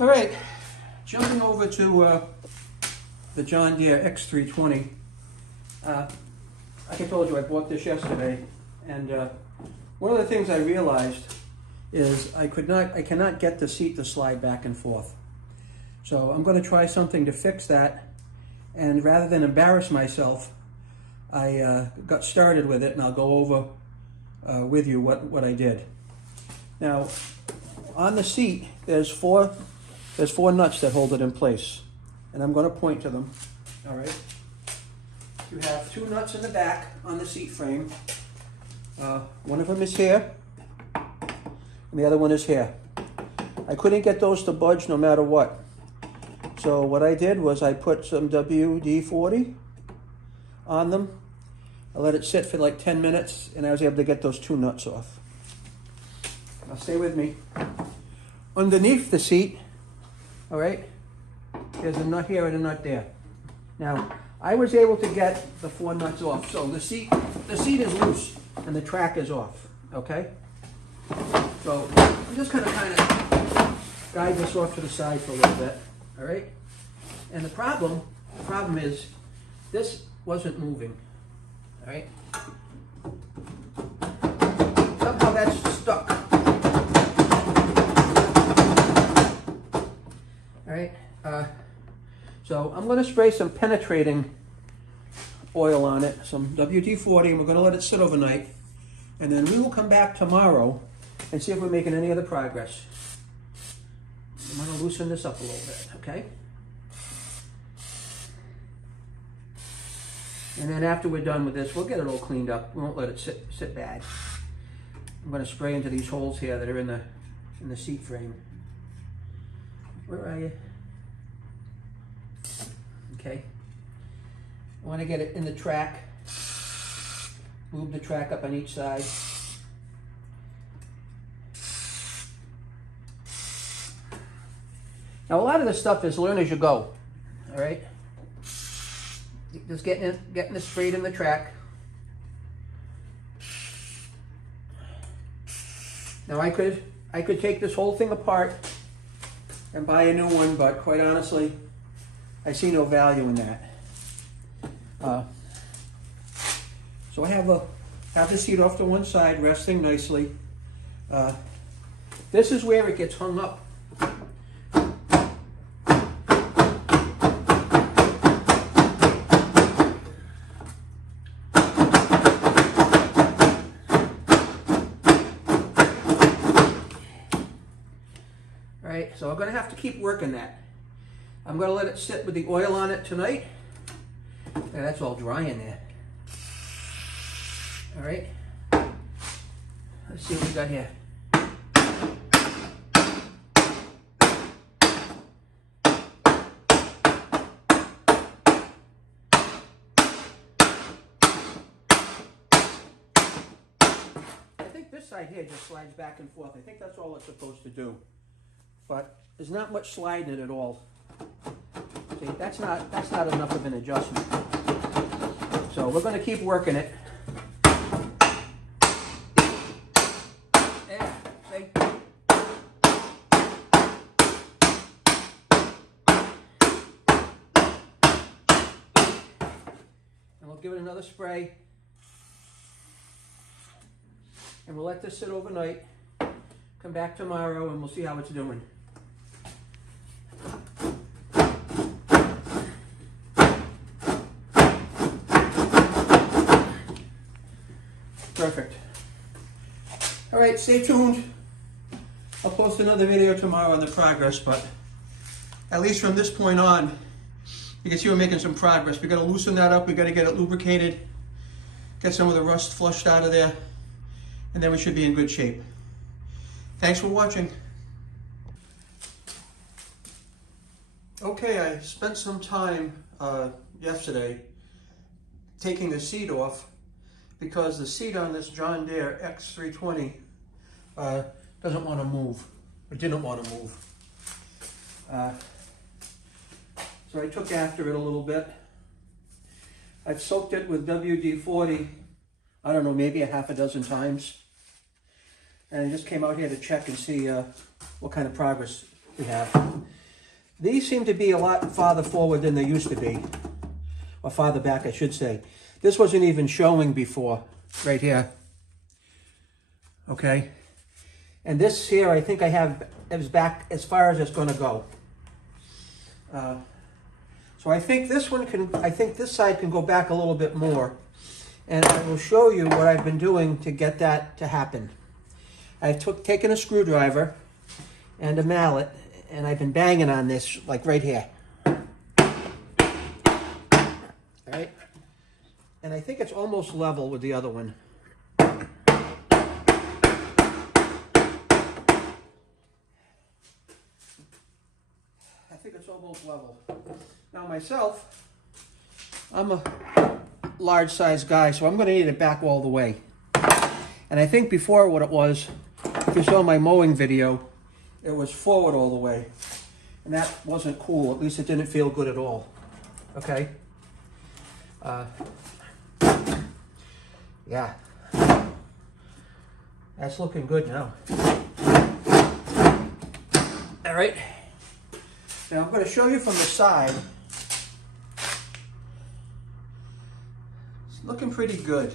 All right, jumping over to the John Deere X320. Like I told you, I bought this yesterday, and one of the things I realized is I cannot get the seat to slide back and forth. So I'm going to try something to fix that, and rather than embarrass myself, I got started with it, and I'll go over with you what I did. Now, on the seat, there's four nuts that hold it in place, and I'm going to point to them. All right. You have two nuts in the back on the seat frame. One of them is here, and the other one is here. I couldn't get those to budge no matter what. So what I did was I put some WD-40 on them. I let it sit for like 10 minutes, and I was able to get those two nuts off. Now stay with me. Underneath the seat, all right, there's a nut here and a nut there. Now, I was able to get the four nuts off. So the seat is loose and the track is off, okay? So I'm just gonna kind of guide this off to the side for a little bit, all right? And the problem is this wasn't moving, all right? Somehow that's stuck. All right, so I'm going to spray some penetrating oil on it, some WD-40, and we're going to let it sit overnight. And then we will come back tomorrow and see if we're making any other progress. I'm going to loosen this up a little bit, okay? And then after we're done with this, we'll get it all cleaned up. We won't let it sit bad. I'm going to spray into these holes here that are in the seat frame. Where are you? Okay. I want to get it in the track. Move the track up on each side. Now a lot of this stuff is learn as you go. All right. Just getting this sprayed in the track. Now I could take this whole thing apart and buy a new one, but quite honestly, I see no value in that. So I have the seat off to one side, resting nicely. This is where it gets hung up. Alright, so I'm going to have to keep working that. I'm going to let it sit with the oil on it tonight. Yeah, that's all dry in there. All right. Let's see what we got here. I think this side here just slides back and forth. I think that's all it's supposed to do. But there's not much sliding it at all. See, that's not enough of an adjustment. So we're going to keep working it. Yeah, see? And we'll give it another spray. And we'll let this sit overnight. Come back tomorrow and we'll see how it's doing. Perfect. All right, stay tuned. I'll post another video tomorrow on the progress, but at least from this point on, you can see we're making some progress. We got to loosen that up. We got to get it lubricated, get some of the rust flushed out of there, and then we should be in good shape. Thanks for watching. Okay, I spent some time yesterday taking the seat off, because the seat on this John Deere X320 doesn't want to move, or didn't want to move. So I took after it a little bit. I've soaked it with WD-40, I don't know, maybe a half a dozen times. And I just came out here to check and see what kind of progress we have. These seem to be a lot farther forward than they used to be. Or farther back, I should say. This wasn't even showing before, right here. Okay? And this here, I think I have, is back as far as it's going to go. So I think this one can, I think this side can go back a little bit more. And I will show you what I've been doing to get that to happen. I've taken a screwdriver and a mallet, and I've been banging on this, like right here. All right? And I think it's almost level with the other one. I think it's almost level. Now myself, I'm a large size guy, so I'm going to need it back all the way. And I think before what it was, if you saw my mowing video, it was forward all the way. And that wasn't cool. At least it didn't feel good at all. Okay? Yeah. That's looking good now. All right. Now I'm going to show you from the side. It's looking pretty good.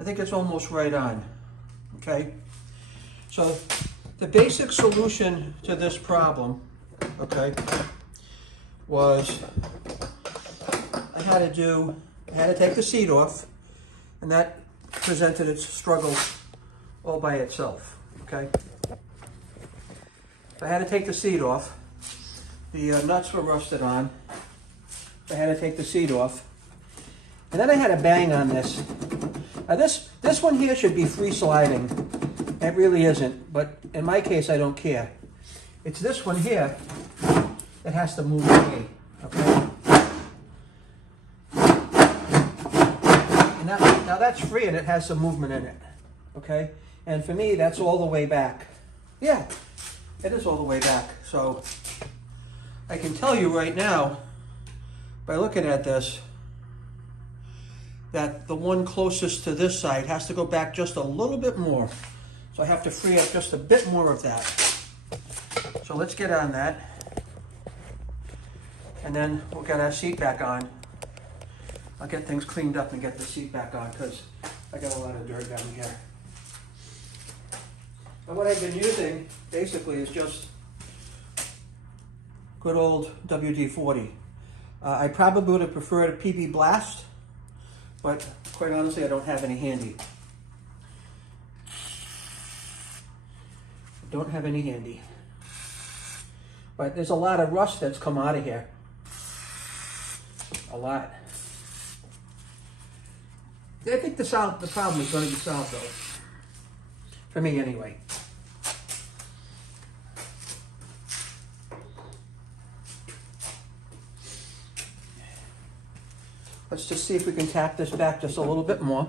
I think it's almost right on. Okay? So the basic solution to this problem, okay, was I had to take the seat off, and that presented its struggles all by itself, okay? I had to take the seat off. The nuts were rusted on. I had to take the seat off. And then I had to bang on this. Now this one here should be free sliding. It really isn't, but in my case, I don't care. It's this one here that has to move away, okay? And now that's free and it has some movement in it, okay? And for me, that's all the way back. Yeah, it is all the way back. So I can tell you right now, by looking at this, that the one closest to this side has to go back just a little bit more. So I have to free up just a bit more of that. So let's get on that. And then we'll get our seat back on. I'll get things cleaned up and get the seat back on because I got a lot of dirt down here. But what I've been using basically is just good old WD-40. I probably would have preferred a PB Blast, but quite honestly, I don't have any handy. Don't have any handy. But there's a lot of rust that's come out of here. A lot. I think the problem is going to be solved though. For me anyway. Let's just see if we can tap this back just a little bit more.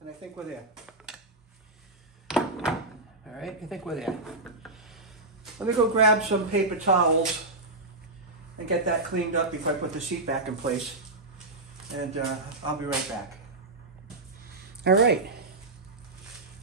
And I think we're there. All right, I think we're there. Let me go grab some paper towels and get that cleaned up before I put the seat back in place. And I'll be right back. All right.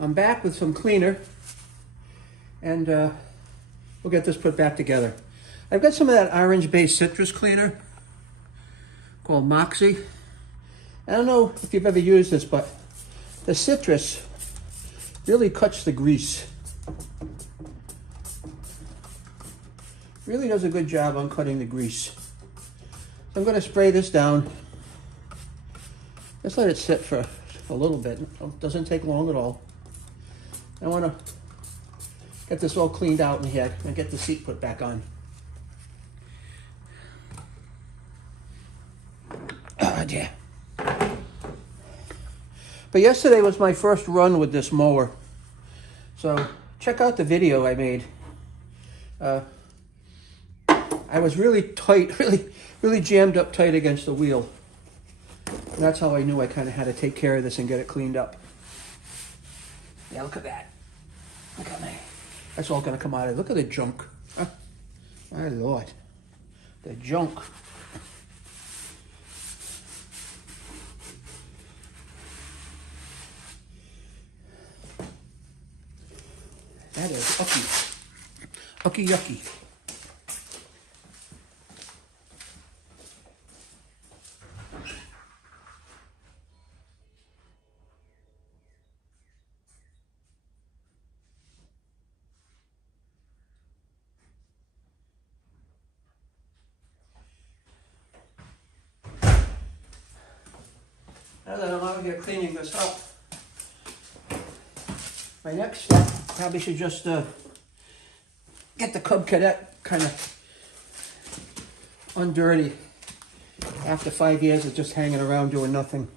I'm back with some cleaner, and we'll get this put back together. I've got some of that orange-based citrus cleaner called Moxie. I don't know if you've ever used this, but the citrus really cuts the grease. Really does a good job on cutting the grease. So I'm going to spray this down. Just let it sit for a little bit. It doesn't take long at all. I want to get this all cleaned out in here and get the seat put back on. Oh dear. But yesterday was my first run with this mower. So check out the video I made. I was really tight, really jammed up tight against the wheel. And that's how I knew I kind of had to take care of this and get it cleaned up. Yeah, look at that. Look at me. That's all going to come out of it. Look at the junk. Huh? My Lord. The junk. That is ucky. Ucky yucky. Now that I'm out here cleaning this up, my next step probably should just get the Cub Cadet kind of undirty after 5 years of just hanging around doing nothing.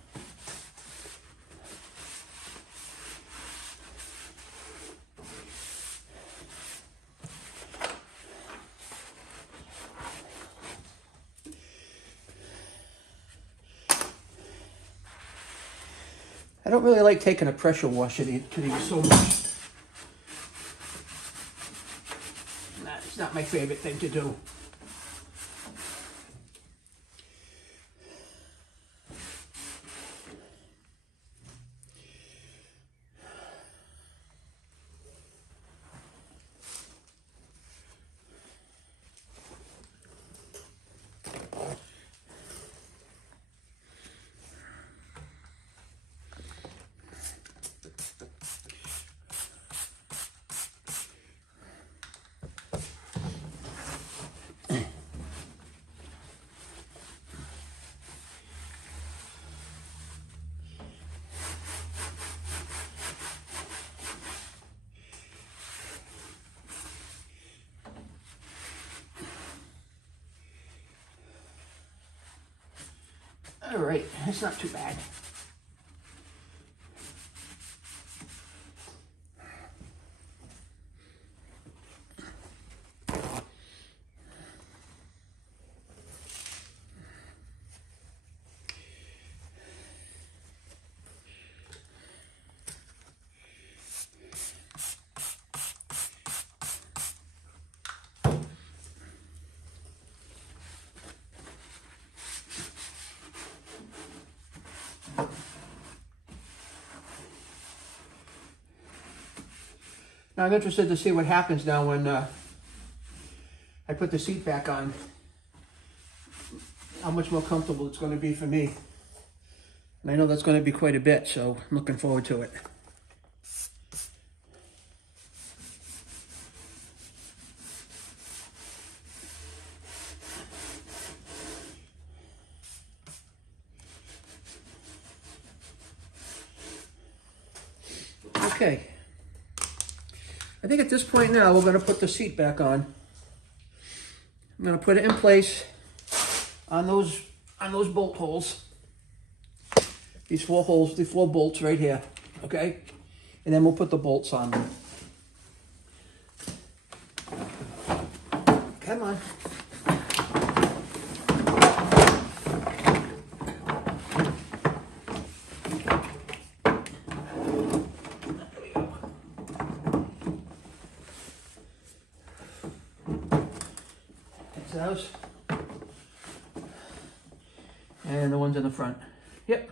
I don't really like taking a pressure washer to these so much. It's not my favorite thing to do. All right, it's not too bad. Now I'm interested to see what happens now when I put the seat back on. How much more comfortable it's going to be for me. And I know that's going to be quite a bit, so I'm looking forward to it. Okay. I think at this point now we're going to put the seat back on. I'm going to put it in place on those bolt holes. These 4 holes, the 4 bolts right here, okay? And then we'll put the bolts on them. Come on. Those and the ones in the front. Yep.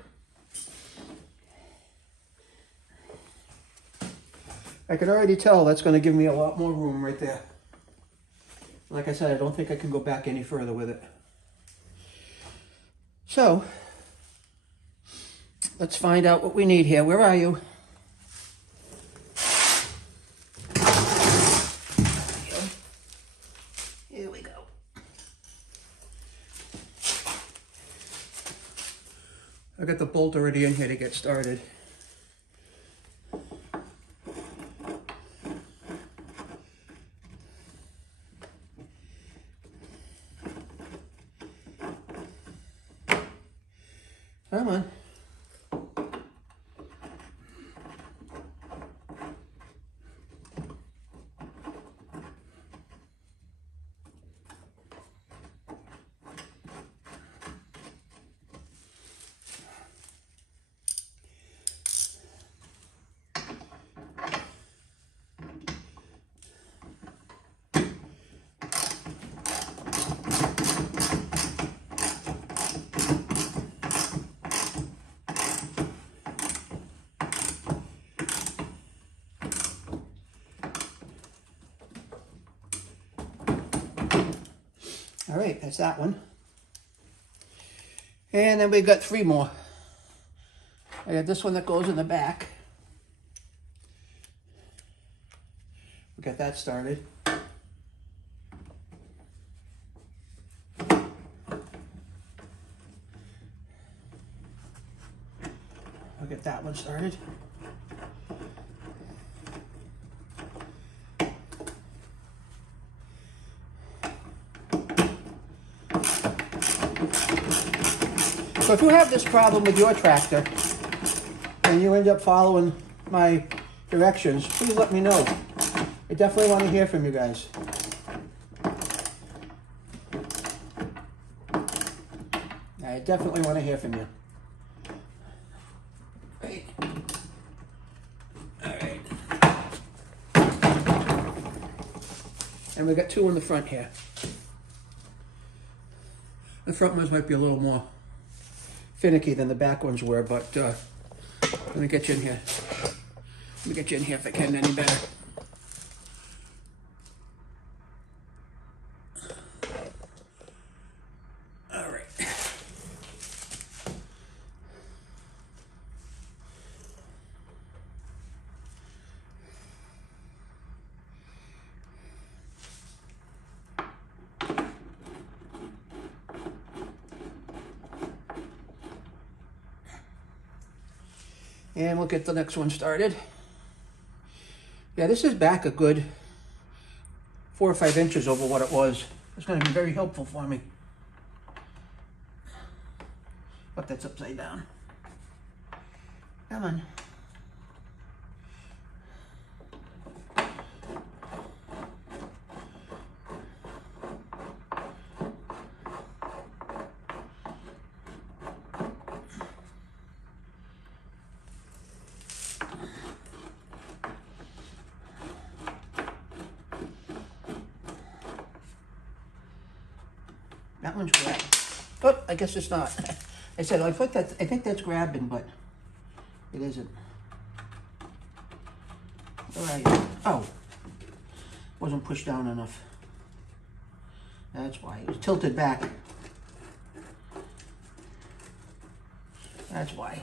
I can already tell that's going to give me a lot more room right there. Like I said, I don't think I can go back any further with it. So let's find out what we need here. Where are you? Here we go. I got the bolt already in here to get started. Come on. All right, that's that one. And then we've got 3 more. I got this one that goes in the back. We got that started. We'll get that one started. So if you have this problem with your tractor and you end up following my directions, please let me know. I definitely want to hear from you guys. I definitely want to hear from you. Right. All right. And we got 2 in the front here. The front ones might be a little more finicky than the back ones were, but let me get you in here. Let me get you in here if I can any better. All right. And we'll get the next one started. Yeah, this is back a good 4 or 5 inches over what it was. It's going to be very helpful for me. But that's upside down. Come on. That one's grabbed. Oh, I guess it's not. I said I think that's grabbing, but it isn't. All right. Oh, wasn't pushed down enough. That's why it was tilted back. That's why.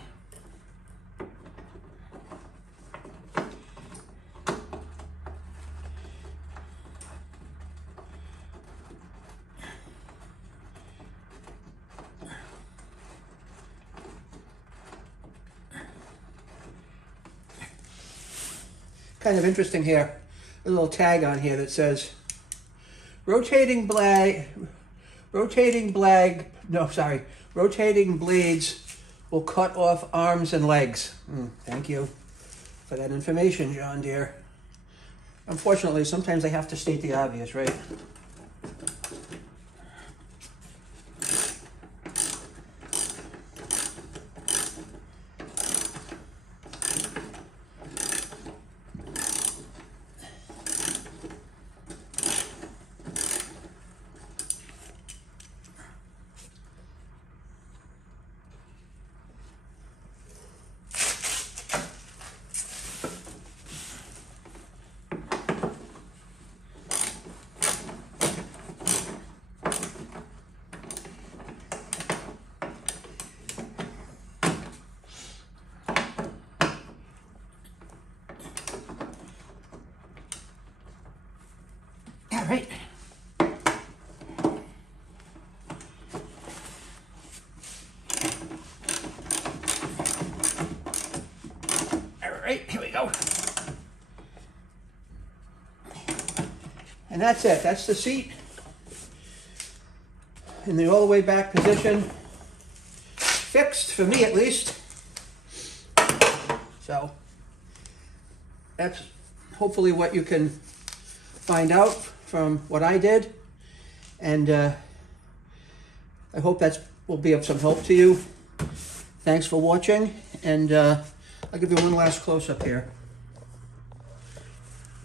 Kind of interesting here, a little tag on here that says rotating blades will cut off arms and legs. Thank you for that information, John Deere. Unfortunately, sometimes I have to state the obvious, right? All right. All right, here we go. And that's it. That's the seat in the all the way back position. Fixed, for me at least. So that's hopefully what you can find out from what I did, and I hope that will be of some help to you. Thanks for watching, and I'll give you one last close-up here.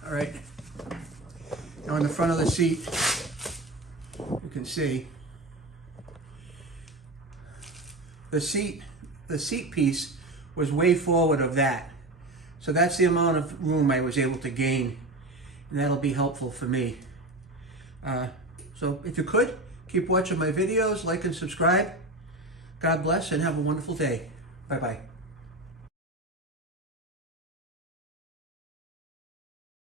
All right, now on the front of the seat, you can see the seat piece was way forward of that, so that's the amount of room I was able to gain, and that'll be helpful for me. So if you could, Keep watching my videos, like and subscribe. God bless and have a wonderful day. Bye-bye.